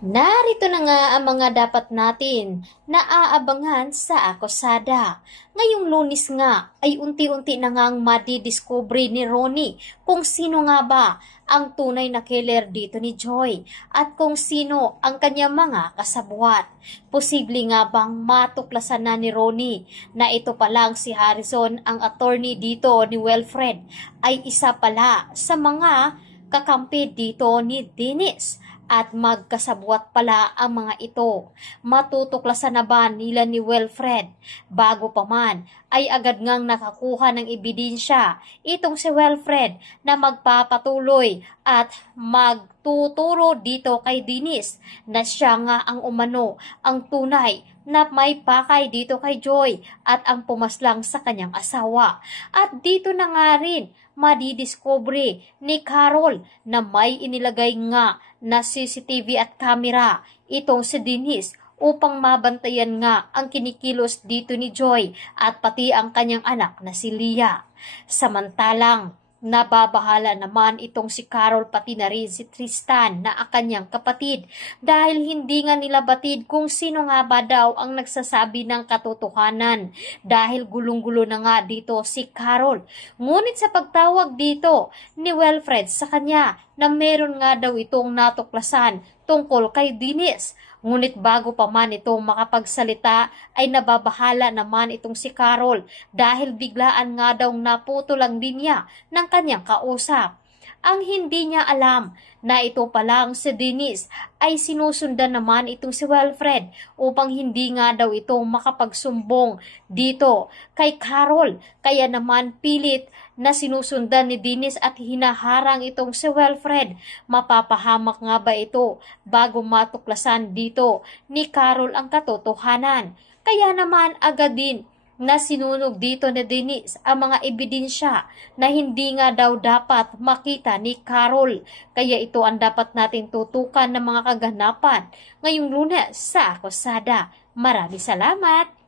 Narito na nga ang mga dapat natin na aabangan sa akusada. Ngayong Lunes nga ay unti-unti na ngang madidiscovery ni Ronnie kung sino nga ba ang tunay na killer dito ni Joy at kung sino ang kanyang mga kasabwat. Posible nga bang matuklasan na ni Ronnie na ito palang si Harrison, ang attorney dito ni Wilfred, ay isa pala sa mga kakampi dito ni Dennis at magkasabwat pala ang mga ito. Matutuklasan na ba nila ni Wilfred? Bago pa man ay agad ngang nakakuha ng ebidensya itong si Wilfred na magpapatuloy at magtuturo dito kay Dennis na siya nga ang umano, ang tunay na may pakay dito kay Joy at ang pumaslang sa kanyang asawa. At dito na nga rin madidiscovery ni Carol na may inilagay nga na CCTV at camera itong si Dennis upang mabantayan nga ang kinikilos dito ni Joy at pati ang kanyang anak na si Leah. Samantalang nababahala naman itong si Carol pati na rin si Tristan na ang kanyang kapatid dahil hindi nga nila batid kung sino nga ba daw ang nagsasabi ng katotohanan dahil gulong-gulo na nga dito si Carol. Ngunit sa pagtawag dito ni Wilfred sa kanya na meron nga daw itong natuklasan tungkol kay Dennis. Ngunit bago pa man itong makapagsalita ay nababahala naman itong si Carol dahil biglaan nga daw naputulang din niya ng kanyang kausap. Ang hindi niya alam na ito palang si Dennis ay sinusundan naman itong si Wilfred upang hindi nga daw ito makapagsumbong dito kay Carol. Kaya naman pilit na sinusundan ni Dennis at hinaharang itong si Wilfred. Mapapahamak nga ba ito bago matuklasan dito ni Carol ang katotohanan? Kaya naman agad din na sinunog dito ni Dennis ang mga ebidensya na hindi nga daw dapat makita ni Carol. Kaya ito ang dapat nating tutukan ng mga kaganapan ngayong Lunes sa akusada. Maraming salamat!